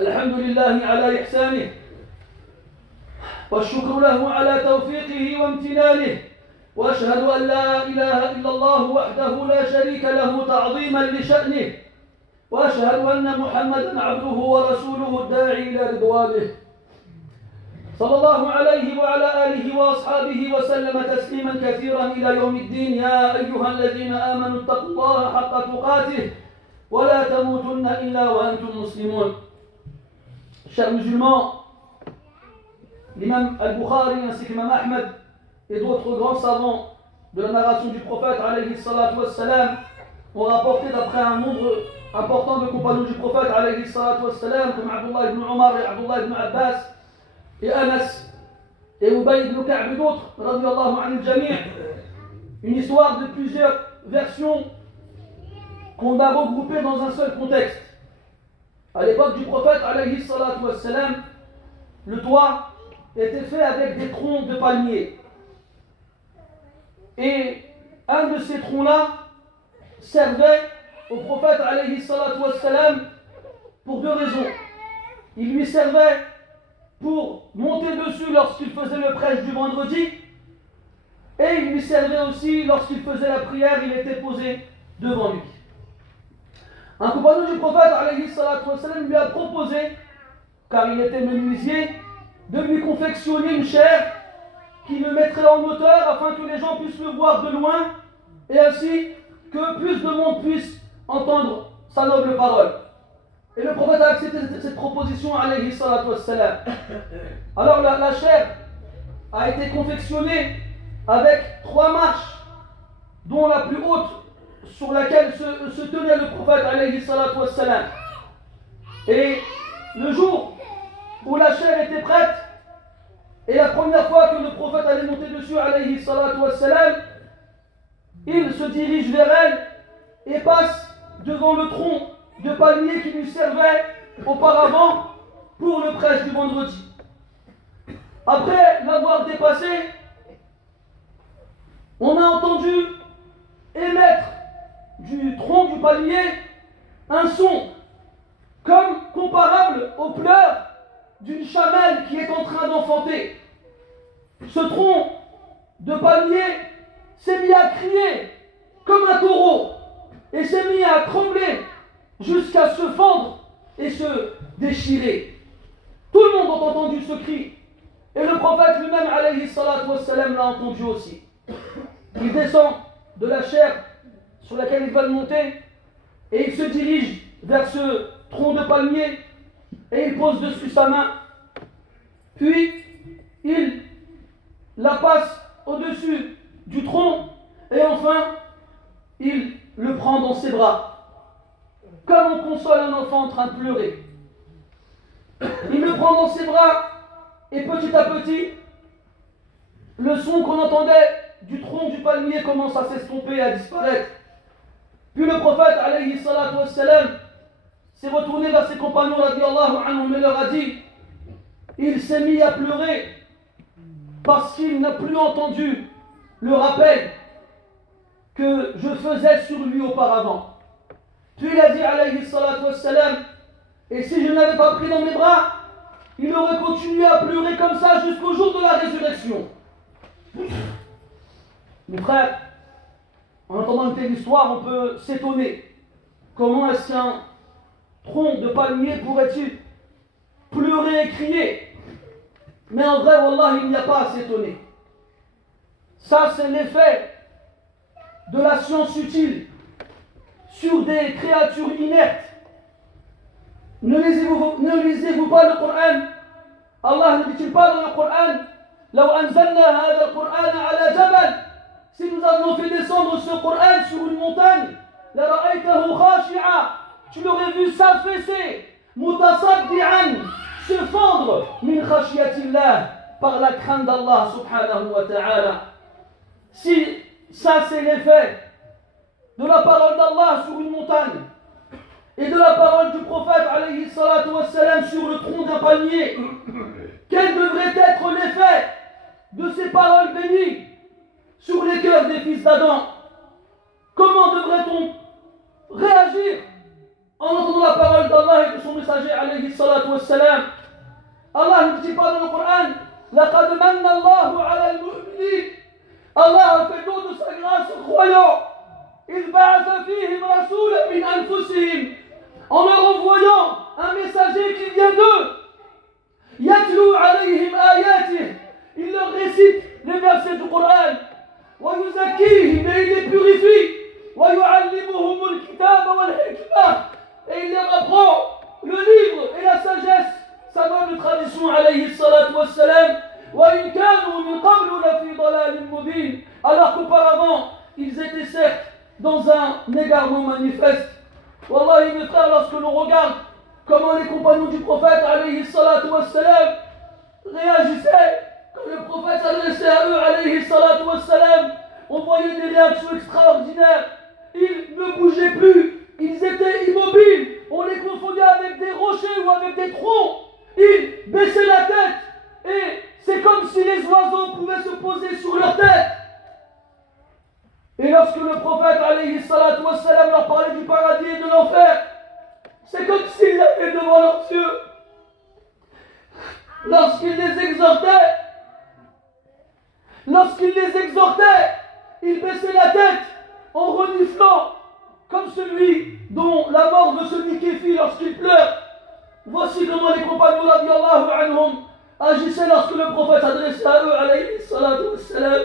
الحمد لله على إحسانه والشكر له على توفيقه وامتنانه وأشهد أن لا إله إلا الله وحده لا شريك له تعظيما لشأنه وأشهد أن محمدا عبده ورسوله الداعي إلى رضوانه صلى الله عليه وعلى آله وأصحابه وسلم تسليما كثيرا إلى يوم الدين. يا أيها الذين آمنوا اتقوا الله حق تقاته ولا تموتن إلا وأنتم مسلمون. Chers musulmans, l'imam al-Bukhari ainsi que l'imam Ahmed et d'autres grands savants de la narration du prophète alayhi salatu wassalam ont rapporté d'après un nombre important de compagnons du prophète alayhi salatu wassalam comme Abdullah ibn Omar et Abdullah ibn Abbas et Anas et Ubay ibn Ka'b et d'autres, radiyallahu anil jami', une histoire de plusieurs versions qu'on a regroupées dans un seul contexte. À l'époque du prophète alayhi salatu wassalam, le toit était fait avec des troncs de palmiers. Et un de ces troncs-là servait au prophète alayhi salatu wassalam pour deux raisons. Il lui servait pour monter dessus lorsqu'il faisait le prêche du vendredi, et il lui servait aussi lorsqu'il faisait la prière, il était posé devant lui. Un compagnon du prophète alayhi salatu wassalam lui a proposé, car il était menuisier, de lui confectionner une chaire qui le mettrait en hauteur afin que les gens puissent le voir de loin et ainsi que plus de monde puisse entendre sa noble parole. Et le prophète a accepté cette proposition alayhi salatu wassalam. Alors la chaire a été confectionnée avec 3 marches, dont la plus haute sur laquelle se tenait le prophète alayhi salatu wassalam. Et le jour où la chaire était prête, et la première fois que le prophète allait monter dessus alayhi salatu wassalam, il se dirige vers elle et passe devant le tronc de palmier qui lui servait auparavant pour le prêche du vendredi. Après l'avoir dépassé, on a entendu émettre du tronc du palmier un son comme comparable aux pleurs d'une chamelle qui est en train d'enfanter. Ce tronc de palmier s'est mis à crier comme un taureau et s'est mis à trembler jusqu'à se fendre et se déchirer. Tout le monde a entendu ce cri et le prophète lui-même alayhi salatu wassalam l'a entendu aussi. Il descend de la chaire sur laquelle il va le monter et il se dirige vers ce tronc de palmier et il pose dessus sa main, puis il la passe au-dessus du tronc et enfin il le prend dans ses bras comme on console un enfant en train de pleurer. Il le prend dans ses bras et petit à petit le son qu'on entendait du tronc du palmier commence à s'estomper et à disparaître. Puis le prophète alayhi salatu wassalam s'est retourné vers ses compagnons radiyallahu anhum et leur a dit, il s'est mis à pleurer parce qu'il n'a plus entendu le rappel que je faisais sur lui auparavant. Puis il a dit alayhi salatu wassalam, et si je ne l'avais pas pris dans mes bras, il aurait continué à pleurer comme ça jusqu'au jour de la résurrection. Mes frères, en entendant une telle histoire, on peut s'étonner. Comment est-ce qu'un tronc de palmier pourrait-il pleurer et crier? Mais en vrai, wallah, il n'y a pas à s'étonner. Ça, c'est l'effet de la science utile sur des créatures inertes. Ne lisez-vous pas le Coran? Allah ne dit-il pas dans le Coran, لو أنزلنا هذا القرآن على جبل, si nous avions fait descendre ce Coran sur une montagne, لرأيته خاشعا, tu l'aurais vu s'affaisser, متصدعا, se fendre, من خشية الله, par la crainte d'Allah subhanahu wa ta'ala. Si ça c'est l'effet de la parole d'Allah sur une montagne et de la parole du prophète alayhi salatu wassalam sur le tronc d'un palmier, quel devrait être l'effet de ces paroles bénies sur les cœurs des fils d'Adam? Comment devrait-on réagir en entendant la parole d'Allah et de son messager alayhi salatu wassalam. Allah ne dit pas dans le Coran لَقَدْ مَنَّ اللَّهُ عَلَى الْمُؤْمِنِينَ. Allah a fait don de sa grâce aux croyants. إِذْ بَعَثَ فِيهِمْ رَسُولًا مِنْ أَنفُسِهِمْ, en leur envoyant un messager qui vient d'eux. يَتْلُو عَلَيْهِمْ آيَاتِهِ, il leur récite les versets du Coran. وَيُزَكِّيهِمْ, et il les purifie. وَيُعَلِّمُهُمُ الْكِتَابَ وَالْحِكْمَةَ, et il leur apprend le livre et la sagesse, sa noble tradition alayhi salatu wassalam. وَإِنْ كَانُوا مِنْ قَبْلُ لَفِي ضَلَالٍ مُبِينٍ, alors qu'auparavant ils étaient certes dans un égarement manifeste. Wallahi mes frères, lorsque l'on regarde comment les compagnons du prophète alayhi salatu wassalam réagissaient quand le prophète s'adressait à eux alayhi salatu wassalam, on voyait des réactions extraordinaires. Ils ne bougeaient plus, ils étaient immobiles, on les confondait avec des rochers ou avec des troncs. Ils baissaient la tête et c'est comme si les oiseaux pouvaient se poser sur leur tête. Et lorsque le prophète alayhi salatu wassalam leur parlait du paradis et de l'enfer, c'est comme s'il l'avait devant leurs yeux. Lorsqu'il les exhortait, ils baissaient la tête en reniflant, comme celui dont la mort veut se liquéfier lorsqu'il pleure. Voici comment les compagnons radiyallahu anhum agissaient lorsque le prophète s'adressait à eux alayhi salatu wassalam.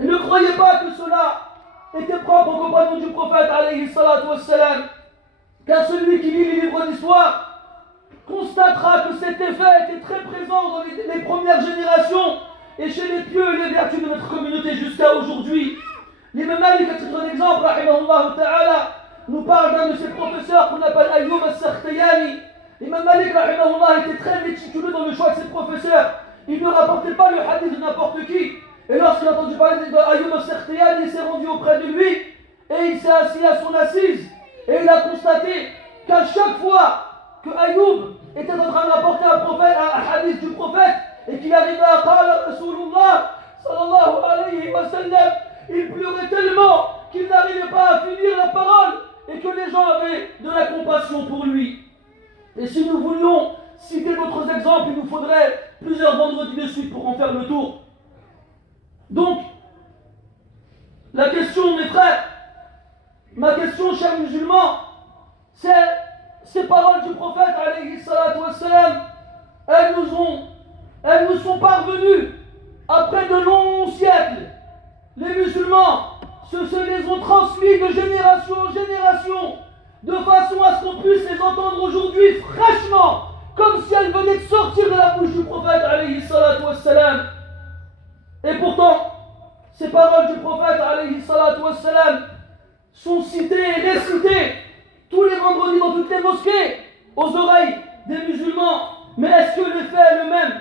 Et ne croyez pas que cela était propre aux compagnons du prophète alayhi salatu wassalam, car celui qui lit les livres d'histoire constatera que cet effet était très présent dans les premières générations et chez les pieux et les vertus de notre communauté jusqu'à aujourd'hui. L'imam Malik, à titre d'exemple, rahimahullah ta'ala, nous parle d'un de ses professeurs qu'on appelle Ayyub al-Sakhtiyani. L'imam Malik, rahimahullah, était très méticuleux dans le choix de ses professeurs. Il ne rapportait pas le hadith de n'importe qui. Et lorsqu'il a entendu parler d'Ayyub al-Sakhtiyani, il s'est rendu auprès de lui et il s'est assis à son assise. Et il a constaté qu'à chaque fois que Ayyub était en train de rapporter un hadith du prophète et qu'il arrivait à Qala Rasulullah sallallahu alayhi wa sallam, il pleurait tellement qu'il n'arrivait pas à finir la parole et que les gens avaient de la compassion pour lui. Et si nous voulions citer d'autres exemples, il nous faudrait plusieurs vendredis de suite pour en faire le tour. Donc, la question, mes frères, ma question, chers musulmans, c'est ces paroles du prophète, alayhi salatu wassalam, elles nous sont parvenues après de longs siècles. Les musulmans se les ont transmis de génération en génération, de façon à ce qu'on puisse les entendre aujourd'hui fraîchement, comme si elles venaient de sortir de la bouche du prophète, alayhi salatu wassalam. Et pourtant, ces paroles du prophète, alayhi salatu wassalam, sont citées et récitées tous les vendredis dans toutes les mosquées, aux oreilles des musulmans. Mais est-ce que l'effet est le même?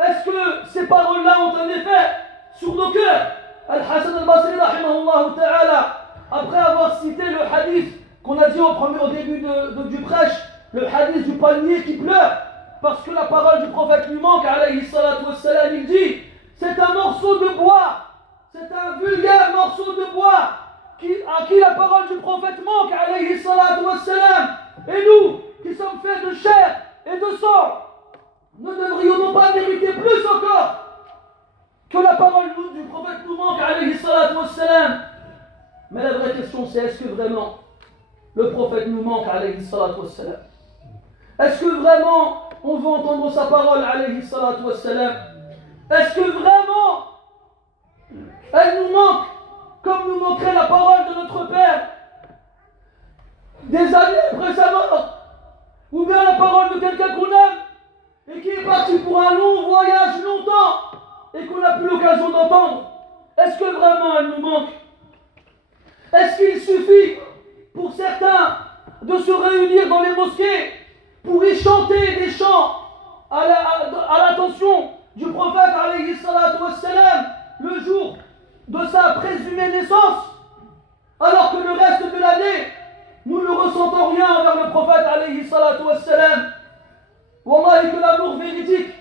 Est-ce que ces paroles-là ont un effet sur nos cœurs? Al-Hassan al-Basri, rahimahullah ta'ala, après avoir cité le hadith qu'on a dit au début du prêche, le hadith du palmier qui pleure, parce que la parole du prophète lui manque, alayhi salatu wassalam, il dit, c'est un morceau de bois, c'est un vulgaire morceau de bois, à qui la parole du prophète manque, alayhi salatu wassalam. Et nous, qui sommes faits de chair et de sang, ne devrions-nous pas mériter plus encore que la parole du prophète nous manque, alayhi salatu wassalam? Mais la vraie question, c'est est-ce que vraiment le prophète nous manque, alayhi salatu wassalam? Est-ce que vraiment on veut entendre sa parole, alayhi salatu wassalam? Est-ce que vraiment elle nous manque comme nous manquerait la parole de notre Père des années après sa mort, ou bien la parole de quelqu'un qu'on aime et qui est parti pour un long voyage longtemps et qu'on n'a plus l'occasion d'entendre? Est-ce que vraiment elle nous manque? Est-ce qu'il suffit pour certains de se réunir dans les mosquées pour y chanter des chants à l'attention du prophète alayhi salatu wassalam le jour de sa présumée naissance, alors que le reste de l'année nous ne ressentons rien envers le prophète alayhi salatu wassalam? Wallahi, que l'amour véridique,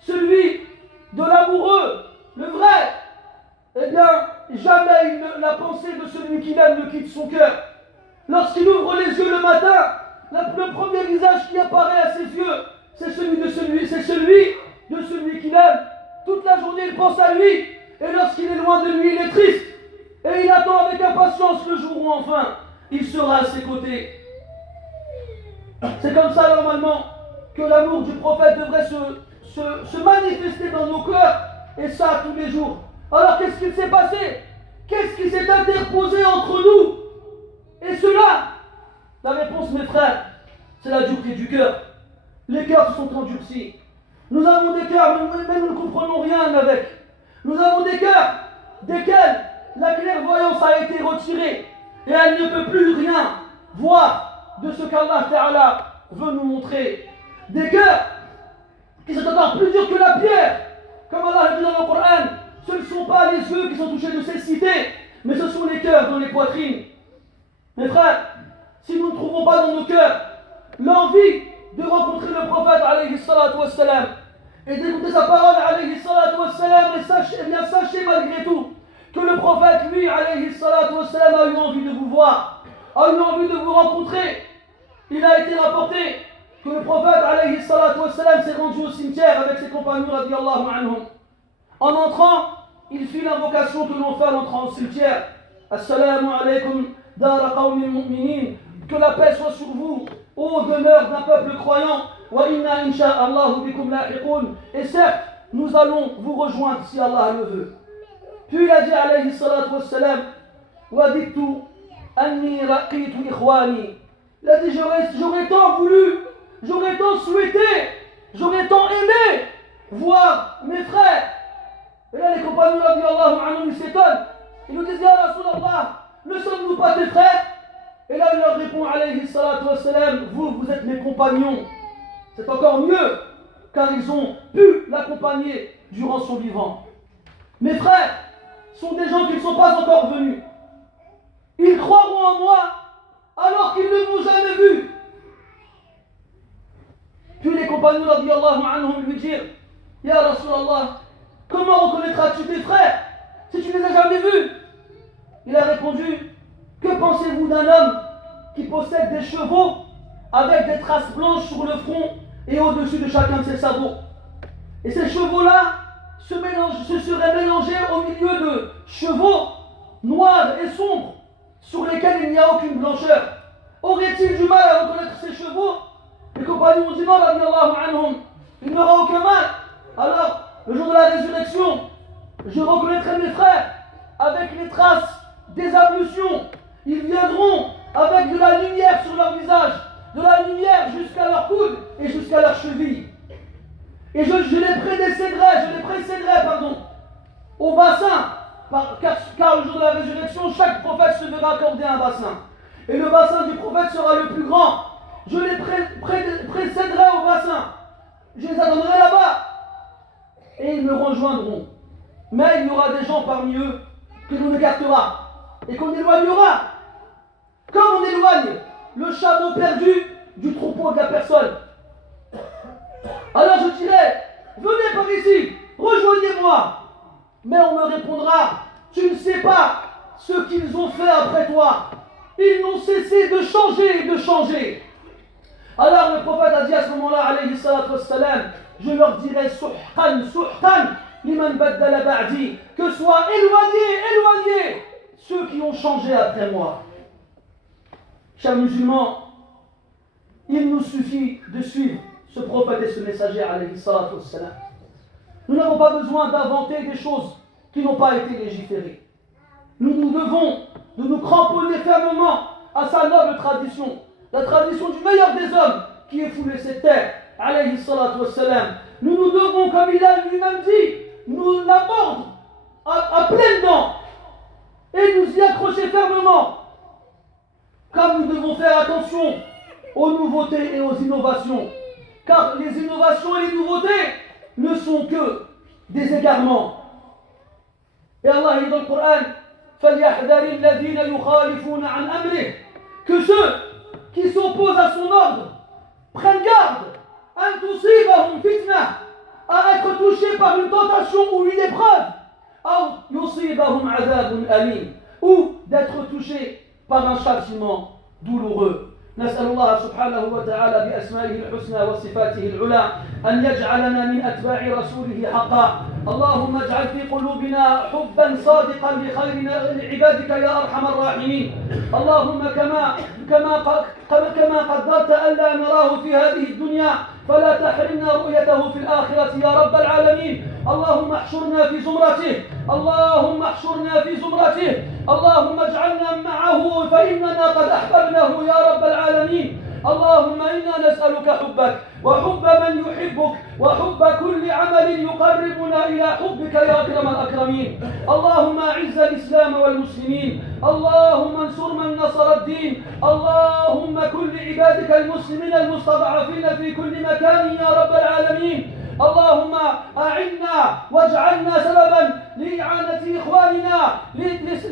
celui de l'amoureux, le vrai, eh bien jamais la pensée de celui qui l'aime ne quitte son cœur. Lorsqu'il ouvre les yeux matin, le premier visage qui apparaît à ses yeux, c'est celui de celui qu'il aime. Toute la journée, il pense à lui, et lorsqu'il est loin de lui, il est triste. Et il attend avec impatience le jour où enfin, il sera à ses côtés. C'est comme ça, normalement, que l'amour du prophète devrait se manifester dans nos cœurs, et ça tous les jours. Alors, qu'est-ce qui s'est passé? Qu'est-ce qui s'est interposé entre nous et cela? La réponse, mes frères, c'est la dureté du cœur. Les cœurs se sont endurcis. Nous avons des cœurs, mais nous ne comprenons rien avec. Nous avons des cœurs desquels la clairvoyance a été retirée et elle ne peut plus rien voir de ce qu'Allah Ta'ala veut nous montrer. Des cœurs qui sont encore plus durs que la pierre. Comme Allah le dit dans le Coran, ce ne sont pas les yeux qui sont touchés de cécité, mais ce sont les cœurs dans les poitrines. Mes frères, si nous ne trouvons pas dans nos cœurs l'envie de rencontrer le prophète alayhi salatu wassalam et d'écouter sa parole alayhi salatu wassalam, et sachez malgré tout que le prophète, lui, alayhi salatu wassalam, a eu envie de vous voir, a eu envie de vous rencontrer. Il a été rapporté que le prophète alayhi salatu wassalam s'est rendu au cimetière avec ses compagnons radiyallahu anhum. En entrant, il fit l'invocation que l'on fait en entrant au cimetière. Assalamu alaykum dara qawmin mu'minin. Que la paix soit sur vous, ô demeure d'un peuple croyant. Wa inna insha'Allahu bikum lahiqun. Et certes, nous allons vous rejoindre si Allah le veut. Puis il a dit alayhi salatu wassalam, Wadittu anni raqitu ikhwani. Il a dit, j'aurais tant voulu, j'aurais tant souhaité, j'aurais tant aimé voir mes frères. Et là, les compagnons radiyallahu anhum, ils s'étonnent. Ils nous disent, Ya Rasulallah, ne sommes-nous pas tes frères? Et là, il leur répond, alayhi salatu wassalam, vous êtes mes compagnons. C'est encore mieux, car ils ont pu l'accompagner durant son vivant. Mes frères sont des gens qui ne sont pas encore venus. Ils croiront en moi alors qu'ils ne m'ont jamais vu. Puis les compagnons radiyallahu anhum lui dirent, Ya Rasulallah, comment reconnaîtras-tu tes frères si tu ne les as jamais vus? Il a répondu, que pensez-vous d'un homme qui possède des chevaux avec des traces blanches sur le front et au-dessus de chacun de ses sabots? Et ces chevaux-là se seraient mélangés au milieu de chevaux noirs et sombres sur lesquels il n'y a aucune blancheur. Aurait-il du mal à reconnaître ces chevaux? Les compagnons ont dit non, radiyallahu anhum, il n'aura aucun mal. Alors, le jour de la résurrection, je reconnaîtrai mes frères avec les traces des ablutions. Ils viendront avec de la lumière sur leur visage, de la lumière jusqu'à leur coude et jusqu'à leur cheville. Et je les précéderai, au bassin, car le jour de la résurrection, chaque prophète se verra accorder un bassin. Et le bassin du prophète sera le plus grand. Je les précéderai au bassin. Je les attendrai là-bas. Et ils me rejoindront. Mais il y aura des gens parmi eux que l'on écartera et qu'on éloignera. Comme on éloigne le chameau perdu du troupeau de la personne. Alors je dirai, venez par ici, rejoignez-moi. Mais on me répondra, tu ne sais pas ce qu'ils ont fait après toi. Ils n'ont cessé de changer et de changer. Alors le prophète a dit à ce moment-là, alayhi salatu wassalam, je leur dirai, suhqan, liman baddala ba'di, que soient éloignés ceux qui ont changé après moi. Chers musulmans, il nous suffit de suivre ce prophète et ce messager, alayhi salatu wassalam. Nous n'avons pas besoin d'inventer des choses qui n'ont pas été légiférées. Nous devons de nous cramponner fermement à sa noble tradition, la tradition du meilleur des hommes qui est foulé cette terre, alayhi salatu wassalam. Nous devons, comme il a lui-même dit, nous la mordre à pleines dents et nous y accrocher fermement. Comme nous devons faire attention aux nouveautés et aux innovations, car les innovations et les nouveautés ne sont que des égarements. Et Allah dit dans le Coran, فَلْيَحْذَرِ الَّذِينَ يُخَالِفُونَ عَنْ أَمْرِهِ, que ceux qui s'opposent à son ordre prennent garde أَن تُصِيبَهُمْ فِتْنَةٌ, à être touchés par une tentation ou une épreuve, أَوْ يُصِيبَهُمْ عَذَابٌ أَلِيمٌ, ou d'être touchés par un châtiment douloureux. نسأل الله سبحانه وتعالى بأسمائه الحسنى وصفاته العلى أن يجعلنا من أتباع رسوله حقا. اللهم اجعل في قلوبنا حبا صادقا لعبادك يا أرحم الراحمين. اللهم كما قدرت ألا نراه في هذه الدنيا فلا تحرمنا رؤيته في الآخرة يا رب العالمين. اللهم احشرنا في زمرته، اللهم احشرنا في زمرته، اللهم اجعلنا معه فإننا قد أحببناه يا رب العالمين. اللهم إنا نسألك حبك وحب من يحبك وحب كل عمل يقربنا إلى حبك يا أكرم الأكرمين. اللهم أعز الإسلام والمسلمين، اللهم انصر من نصر الدين، اللهم كن لعبادك المسلمين المستضعفين في كل مكان يا رب العالمين. اللهم أعنا واجعلنا سببا لإعانة إخواننا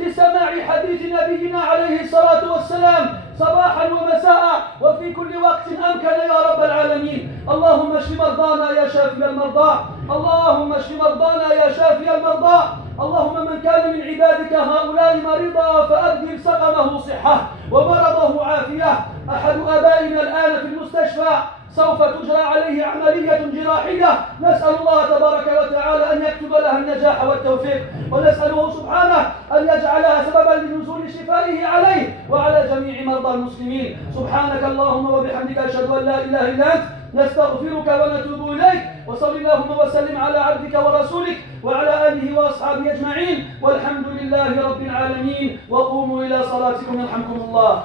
لسماع حديث نبينا عليه الصلاة والسلام صباحا ومساء وفي كل وقت أمكن يا رب العالمين. اللهم اشف مرضانا يا شافي المرضى، اللهم اشف مرضانا يا شافي المرضى. اللهم من كان من عبادك هؤلاء مريضا فأبدل سقمه صحة ومرضه عافية. أحد آبائنا الآن في المستشفى سوف تجرى عليه عملية جراحية، نسأل الله تبارك وتعالى أن يكتب لها النجاح والتوفيق، ونسأله سبحانه أن يجعلها سببا لنزول شفائه عليه وعلى جميع مرضى المسلمين. سبحانك اللهم وبحمدك أشهد أن لا إله إلا أنت، نستغفرك ونتوب إليك. وصل اللهم وسلم على عبدك ورسولك وعلى آله وأصحابه أجمعين، والحمد لله رب العالمين. وقوموا إلى صلاتكم يرحمكم الله.